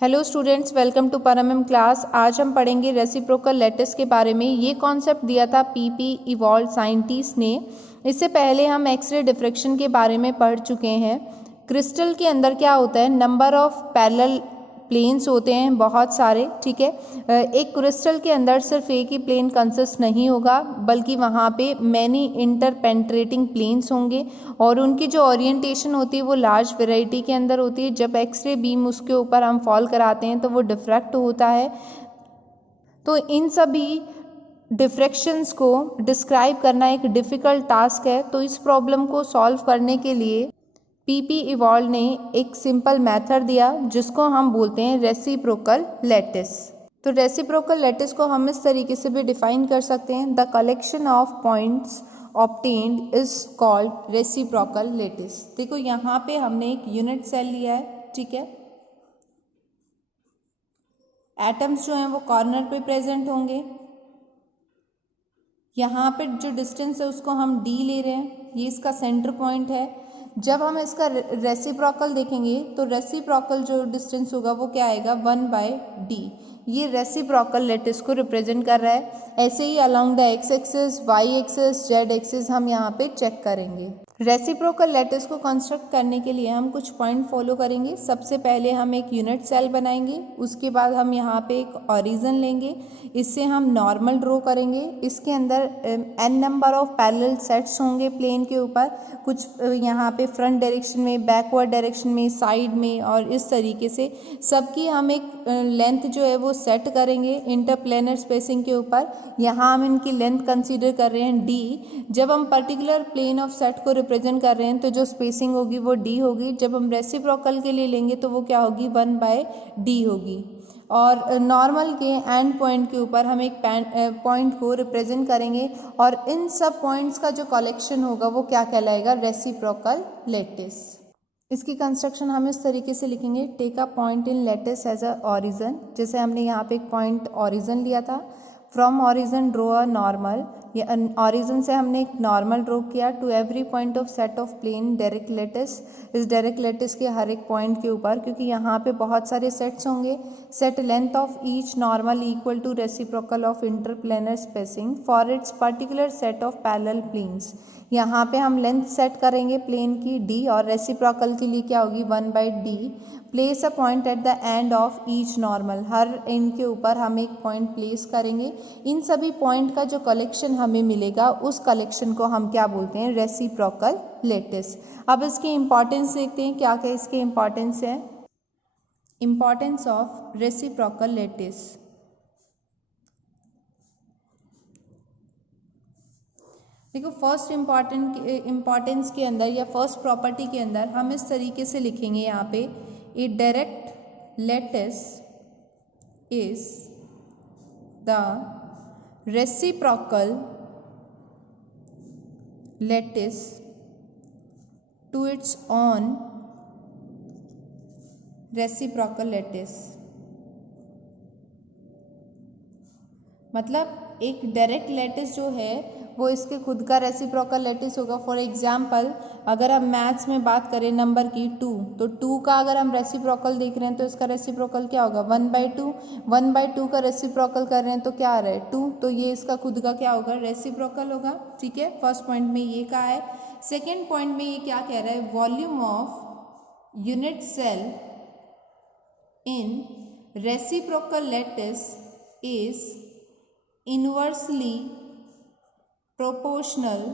Hello students, welcome to परम class. आज हम पढ़ेंगे रेसिप्रोकल लैटिस के बारे में। ये कॉन्सेप्ट दिया था पीपी इवॉल्व साइंटिस्ट ने। इससे पहले हम एक्सरे डिफ्रैक्शन के बारे में पढ़ चुके हैं। क्रिस्टल के अंदर क्या होता है, नंबर ऑफ पैरेलल प्लेन्स होते हैं बहुत सारे, ठीक है। एक क्रिस्टल के अंदर सिर्फ एक ही प्लेन कंसिस्ट नहीं होगा, बल्कि वहाँ पे मैनी इंटरपेंट्रेटिंग प्लेन्स होंगे और उनकी जो ओरिएंटेशन होती है वो लार्ज वैरायटी के अंदर होती है। जब एक्सरे बीम उसके ऊपर हम फॉल कराते हैं तो वो डिफ्रैक्ट होता है। तो इन सभी डिफ्रैक्शंस को डिस्क्राइब करना एक डिफ़िकल्ट टास्क है। तो इस प्रॉब्लम को सॉल्व करने के लिए पीपी इवॉल्व ने एक सिंपल मेथड दिया जिसको हम बोलते हैं रेसिप्रोकल लैटिस। तो रेसिप्रोकल लैटिस को हम इस तरीके से भी डिफाइन कर सकते हैं, the collection of points obtained is called reciprocal lattice. देखो यहाँ पे हमने एक यूनिट सेल लिया है, ठीक है। एटम्स जो हैं वो कॉर्नर पे प्रेजेंट होंगे। यहाँ पे जो डिस्टेंस है उसको हम डी ले रहे हैं, ये इसका सेंटर पॉइंट है। जब हम इसका रेसिप्रोकल देखेंगे तो रेसिप्रोकल जो डिस्टेंस होगा वो क्या आएगा, 1/d। ये रेसिप्रोकल लैटिस को रिप्रेजेंट कर रहा है। ऐसे ही along the X axis, Y axis, Z axis हम यहाँ पे चेक करेंगे। रेसिप्रोकल लैटिस को कंस्ट्रक्ट करने के लिए हम कुछ पॉइंट फॉलो करेंगे। सबसे पहले हम एक यूनिट सेल बनाएंगे, उसके बाद हम यहाँ पे एक ऑरिजन लेंगे, इससे हम नॉर्मल ड्रॉ करेंगे। इसके अंदर n number of parallel sets होंगे प्लेन के ऊपर, कुछ यहाँ पे फ्रंट डायरेक्शन में, बैकवर्ड डायरेक्शन में, साइड में, और इस तरीके से सबकी हम एक लेंथ जो है वो सेट करेंगे इंटरप्लेनर स्पेसिंग के ऊपर। यहाँ हम इनकी लेंथ कंसीडर कर रहे हैं d। जब हम पर्टिकुलर प्लेन ऑफ सेट को रिप्रेजेंट कर रहे हैं तो जो स्पेसिंग होगी वो d होगी। जब हम रेसिप्रोकल के लिए लेंगे तो वो क्या होगी, 1/d होगी। और नॉर्मल के एंड पॉइंट के ऊपर हम एक पॉइंट को रिप्रेजेंट करेंगे और इन सब पॉइंट्स का जो कलेक्शन होगा वो क्या कहलाएगा, रेसिप्रोकल लैटिस। इसकी कंस्ट्रक्शन हम इस तरीके से लिखेंगे, take a point in lattice as a origin. जैसे हमने यहाँ पे एक पॉइंट ऑरिजन लिया था, from origin draw a normal. ये ऑरिजन से हमने एक नॉर्मल ड्रॉ किया to every point of set of plane direct lattice. इस डायरेक्ट लैटिस के हर एक पॉइंट के ऊपर, क्योंकि यहाँ पे बहुत सारे सेट्स होंगे, set length of each normal equal to reciprocal of interplanar spacing for its particular set of parallel planes. यहाँ पे हम लेंथ सेट करेंगे प्लेन की d, और रेसिप्रोकल के लिए क्या होगी, 1/d। Place a point at the end of each normal, हर एंड के ऊपर हम एक पॉइंट प्लेस करेंगे। इन सभी पॉइंट का जो कलेक्शन हमें मिलेगा उस कलेक्शन को हम क्या बोलते हैं, रेसिप्रोकल लैटिस। अब इसकी इंपॉर्टेंस देखते हैं, क्या क्या इसके इंपॉर्टेंस है। Importance of reciprocal lattice. देखो, फर्स्ट इम्पॉर्टेंस के अंदर या फर्स्ट प्रॉपर्टी के अंदर हम इस तरीके से लिखेंगे यहाँ पे, a direct lattice is the reciprocal lattice to its on reciprocal lattice. मतलब एक डायरेक्ट लैटिस जो है वो इसके खुद का रेसिप्रोकल लैटिस होगा। फॉर एग्जाम्पल, अगर हम मैथ्स में बात करें नंबर की 2, तो 2 का अगर हम रेसिप्रोकल देख रहे हैं तो इसका रेसिप्रोकल क्या होगा, 1/2। 1/2 का रेसिप्रोकल कर रहे हैं तो क्या आ रहा है, 2, तो ये इसका खुद का क्या होगा, रेसिप्रोकल होगा। ठीक है, फर्स्ट पॉइंट में ये कहा है। सेकेंड पॉइंट में ये क्या कह रहा है, volume of unit cell in reciprocal lattice is inversely proportional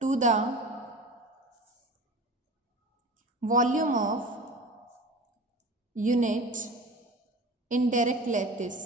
to the volume of unit in direct lattice।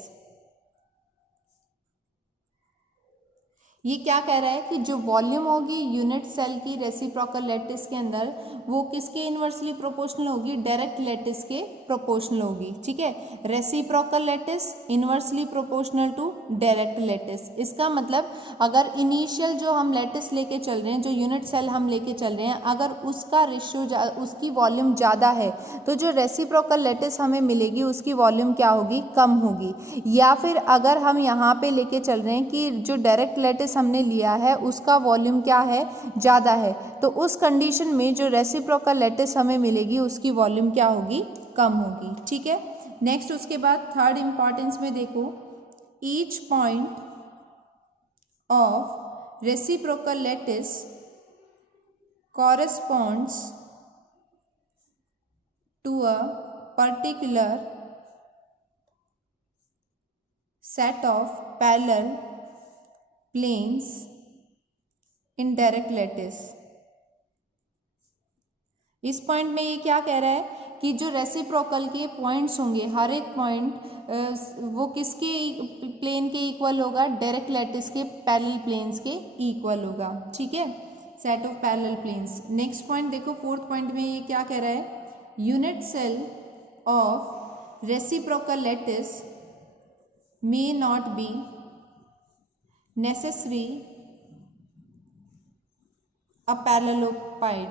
ये क्या कह रहा है कि जो वॉल्यूम होगी यूनिट सेल की रेसिप्रोकल लैटिस के अंदर, वो किसके इन्वर्सली प्रोपोर्शनल होगी, डायरेक्ट लैटिस के प्रोपोर्शनल होगी। ठीक है, reciprocal lattice inversely proportional to direct lattice. इसका मतलब अगर इनिशियल जो हम लैटिस लेके चल रहे हैं, जो यूनिट सेल हम लेके चल रहे हैं, अगर उसका रेशियो, उसकी वॉल्यूम ज़्यादा है तो जो रेसिप्रोकल लैटिस हमें मिलेगी उसकी वॉल्यूम क्या होगी, कम होगी। या फिर अगर हम यहाँ पे लेके चल रहे हैं कि जो डायरेक्ट लैटिस हमने लिया है उसका वॉल्यूम क्या है, ज़्यादा है, तो उस कंडीशन में जो रेसिप्रोकल लैटिस हमें मिलेगी उसकी वॉल्यूम क्या होगी, कम होगी। ठीक है, नेक्स्ट उसके बाद थर्ड इंपॉर्टेंस में देखो, each point of reciprocal lattice corresponds to a particular set of parallel planes in direct lattice। इस पॉइंट में ये क्या कह रहा है कि जो रेसिप्रोकल के पॉइंट्स होंगे, हर एक पॉइंट वो किसके प्लेन के इक्वल होगा, डायरेक्ट लैटिस के पैरेलल प्लेन्स के इक्वल होगा। ठीक है, set of parallel planes. Next point देखो, फोर्थ पॉइंट में ये क्या कह रहा है, unit cell of reciprocal lattice may not be necessary a parallelepiped.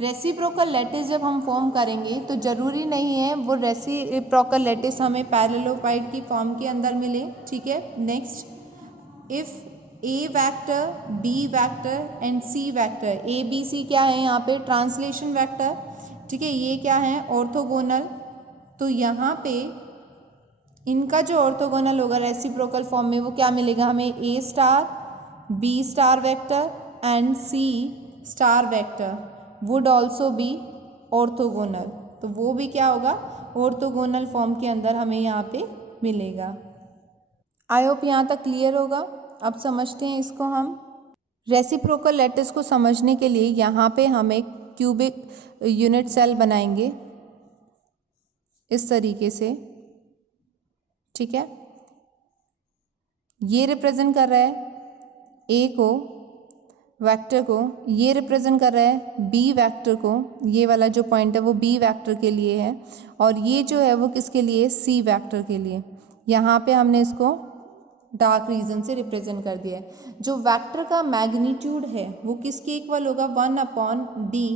Reciprocal lattice जब हम फॉर्म करेंगे तो जरूरी नहीं है वो रेसिप्रोकल लैटिस हमें पैरेललोपाइड की फॉर्म के अंदर मिले। ठीक है, next, if A vector, B vector and C vector, A B C क्या है यहाँ पे, ट्रांसलेशन वैक्टर। ठीक है, ये क्या है, ऑर्थोगोनल। तो यहाँ पे इनका जो ऑर्थोगोनल होगा रेसिप्रोकल फॉर्म में वो क्या मिलेगा हमें, A star, B star vector and C star vector would also be orthogonal. तो वो भी क्या होगा, ऑर्थोगोनल फॉर्म के अंदर हमें यहाँ पे मिलेगा। आई होप यहाँ तक क्लियर होगा। अब समझते हैं इसको हम। रेसिप्रोकल लैटिस को समझने के लिए यहाँ पे हम एक क्यूबिक यूनिट सेल बनाएंगे इस तरीके से। ठीक है, ये रिप्रेजेंट कर रहा है ए को, वेक्टर को, ये रिप्रेजेंट कर रहा है बी वेक्टर को, ये वाला जो पॉइंट है वो बी वेक्टर के लिए है, और ये जो है वो किसके लिए, सी वेक्टर के लिए। यहाँ पे हमने इसको डार्क रीजन से रिप्रेजेंट कर दिया है। जो वेक्टर का मैग्नीट्यूड है वो किसके इक्वल होगा, 1/d(h(k)l,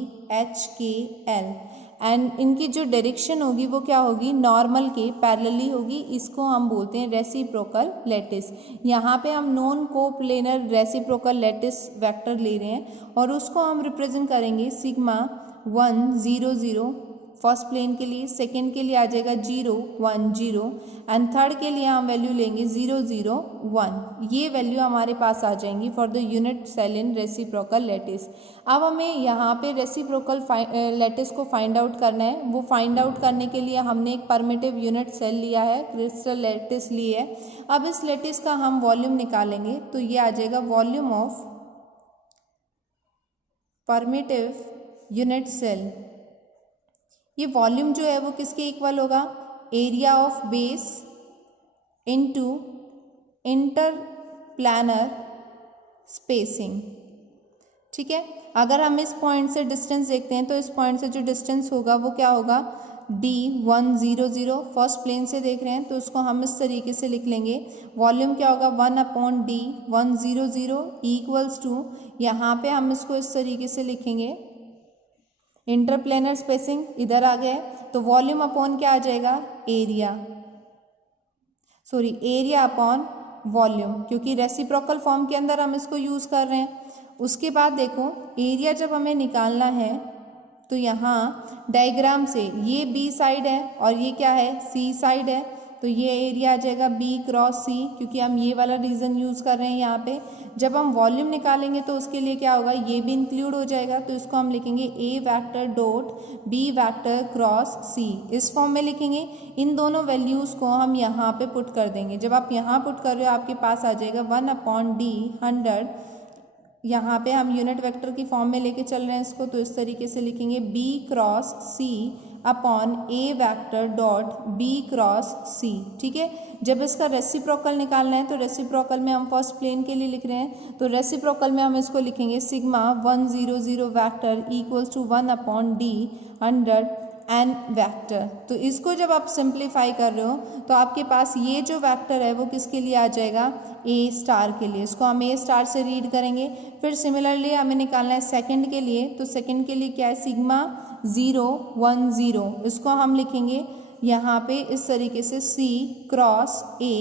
एंड इनकी जो डायरेक्शन होगी वो क्या होगी, नॉर्मल के पैरेलली होगी। इसको हम बोलते हैं रेसिप्रोकल लैटिस। यहाँ पे हम non coplanar reciprocal lattice vector ले रहे हैं और उसको हम रिप्रेजेंट करेंगे सिग्मा 1 0 0 फर्स्ट प्लेन के लिए, सेकेंड के लिए आ जाएगा 0 1 0 एंड थर्ड के लिए हम वैल्यू लेंगे 0 0 1। ये वैल्यू हमारे पास आ जाएंगी for the unit cell in reciprocal lattice. अब हमें यहाँ पे रेसिप्रोकल लैटिस को फाइंड आउट करना है। वो फाइंड आउट करने के लिए हमने एक परमिटिव यूनिट सेल लिया है, क्रिस्टल लैटिस ली है। अब इस लैटिस का हम वॉल्यूम निकालेंगे तो ये आ जाएगा volume of primitive unit cell. ये वॉल्यूम जो है वो किसके इक्वल होगा, area of base into interplanar spacing. ठीक है, अगर हम इस पॉइंट से डिस्टेंस देखते हैं तो इस पॉइंट से जो डिस्टेंस होगा वो क्या होगा, d1 0 0। फर्स्ट प्लेन से देख रहे हैं तो उसको हम इस तरीके से लिख लेंगे, वॉल्यूम क्या होगा 1/d1 0 0 इक्वल्स टू, यहाँ पे हम इसको इस तरीके से लिखेंगे, इंटरप्लेनर स्पेसिंग इधर आ गया तो वॉल्यूम अपॉन क्या आ जाएगा, area, sorry area upon volume, क्योंकि रेसिप्रोकल फॉर्म के अंदर हम इसको यूज़ कर रहे हैं। उसके बाद देखो एरिया जब हमें निकालना है तो यहाँ डायग्राम से ये बी साइड है और ये क्या है, सी साइड है, तो ये एरिया आ जाएगा B क्रॉस C, क्योंकि हम ये वाला रीजन यूज़ कर रहे हैं यहाँ पे। जब हम वॉल्यूम निकालेंगे तो उसके लिए क्या होगा, ये भी इंक्लूड हो जाएगा, तो इसको हम लिखेंगे A vector dot B vector cross C, इस फॉर्म में लिखेंगे। इन दोनों वैल्यूज़ को हम यहाँ पे पुट कर देंगे। जब आप यहाँ पुट कर रहे हो आपके पास आ जाएगा 1/d100। यहाँ पे हम यूनिट वेक्टर की फॉर्म में लेके चल रहे हैं इसको, तो इस तरीके से लिखेंगे B cross C upon A vector dot B cross C। ठीक है, जब इसका रेसिप्रोकल निकालना है तो रेसिप्रोकल में हम फर्स्ट प्लेन के लिए लिख रहे हैं, तो रेसिप्रोकल में हम इसको लिखेंगे sigma 1 0 0 vector equals to 1/d100 N vector. तो इसको जब आप सिंप्लीफाई कर रहे हो तो आपके पास ये जो वैक्टर है वो किसके लिए आ जाएगा, ए स्टार के लिए। इसको हम ए स्टार से रीड करेंगे। फिर सिमिलरली हमें निकालना है सेकंड के लिए, तो सेकंड के लिए क्या है, सिग्मा 0 1 0, इसको हम लिखेंगे यहाँ पे इस तरीके से C क्रॉस A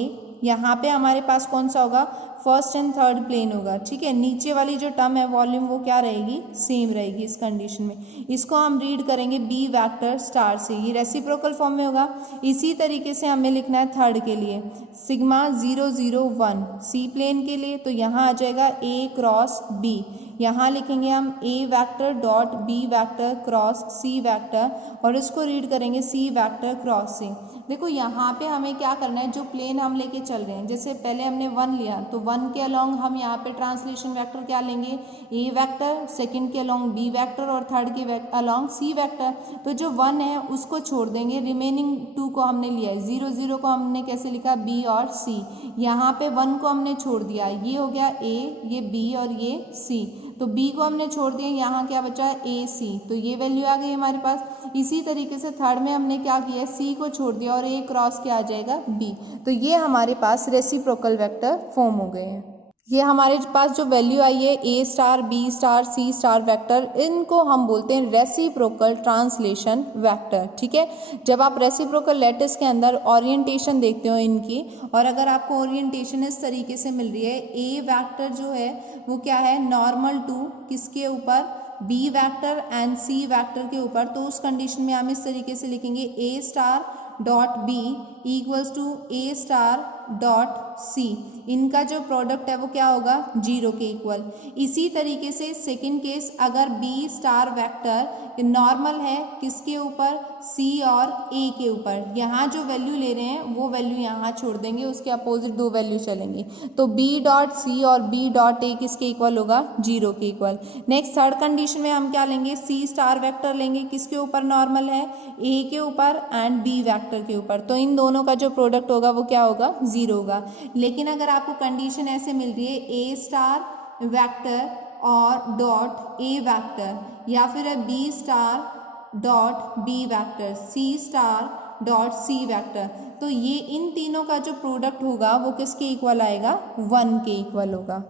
यहाँ पे हमारे पास कौन सा होगा, फर्स्ट एंड थर्ड प्लेन होगा, ठीक है। नीचे वाली जो टर्म है वॉल्यूम वो क्या रहेगी, सेम रहेगी इस कंडीशन में। इसको हम रीड करेंगे बी वेक्टर स्टार से, ये रेसिप्रोकल फॉर्म में होगा। इसी तरीके से हमें लिखना है थर्ड के लिए, सिग्मा 0 0 1 सी प्लेन के लिए, तो यहाँ आ जाएगा ए क्रॉस बी। यहाँ लिखेंगे हम A vector dot B vector cross C vector, और इसको रीड करेंगे सी वेक्टर क्रॉस सी। देखो यहाँ पे हमें क्या करना है, जो प्लेन हम लेके चल रहे हैं, जैसे पहले हमने 1 लिया तो 1 के अलॉन्ग हम यहाँ पे ट्रांसलेशन वेक्टर क्या लेंगे, ए वेक्टर, सेकंड के अलॉन्ग बी वेक्टर और थर्ड के अलॉन्ग सी वेक्टर। तो जो 1 है उसको छोड़ देंगे, रिमेनिंग 2 को हमने लिया है। 0 0 को हमने कैसे लिखा, बी और सी। यहाँ पे 1 को हमने छोड़ दिया, ये हो गया ए, ये बी और ये सी। तो b को हमने छोड़ दिया, यहाँ क्या बचा है, ए सी, तो ये वैल्यू आ गई हमारे पास। इसी तरीके से थर्ड में हमने क्या किया, c को छोड़ दिया और a क्रॉस क्या आ जाएगा, b। तो ये हमारे पास रेसिप्रोकल वेक्टर फॉर्म हो गए हैं। ये हमारे पास जो वैल्यू आई है a star, b star, c star vector, इनको हम बोलते हैं रेसिप्रोकल ट्रांसलेशन वेक्टर, ठीक है। जब आप रेसिप्रोकल लैटिस के अंदर ओरिएंटेशन देखते हो इनकी, और अगर आपको ओरिएंटेशन इस तरीके से मिल रही है, a वेक्टर जो है वो क्या है, नॉर्मल टू किसके ऊपर, b vector and c vector के ऊपर, तो उस कंडीशन में हम इस तरीके से लिखेंगे a star dot B equals to A star dot C. इनका जो प्रोडक्ट है वो क्या होगा, 0 के इक्वल। इसी तरीके से सेकंड केस, अगर बी स्टार वेक्टर नॉर्मल है किसके ऊपर, सी और ए के ऊपर, यहाँ जो वैल्यू ले रहे हैं वो वैल्यू यहाँ छोड़ देंगे, उसके अपोजिट 2 वैल्यू चलेंगे। तो बी डॉट सी और बी डॉट ए किसके इक्वल होगा, 0 के इक्वल। नेक्स्ट थर्ड कंडीशन में हम क्या लेंगे, सी स्टार वेक्टर लेंगे, किसके ऊपर नॉर्मल है, ए के ऊपर एंड बी वेक्टर के ऊपर, तो इन दोनों का जो प्रोडक्ट होगा वो क्या होगा, 0 होगा। लेकिन अगर आपको कंडीशन ऐसे मिल रही है, ए स्टार वेक्टर और डॉट ए वेक्टर, या फिर है B star dot B vector, C star dot C vector, तो ये इन तीनों का जो प्रोडक्ट होगा वो किसके इक्वल आएगा, 1 के इक्वल होगा।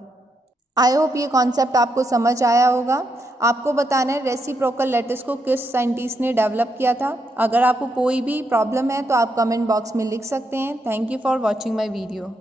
आई होप ये कॉन्सेप्ट आपको समझ आया होगा। आपको बताना है रेसिप्रोकल लैटिस को किस साइंटिस्ट ने डेवलप किया था। अगर आपको कोई भी प्रॉब्लम है तो आप कमेंट बॉक्स में लिख सकते हैं। Thank you for watching my video.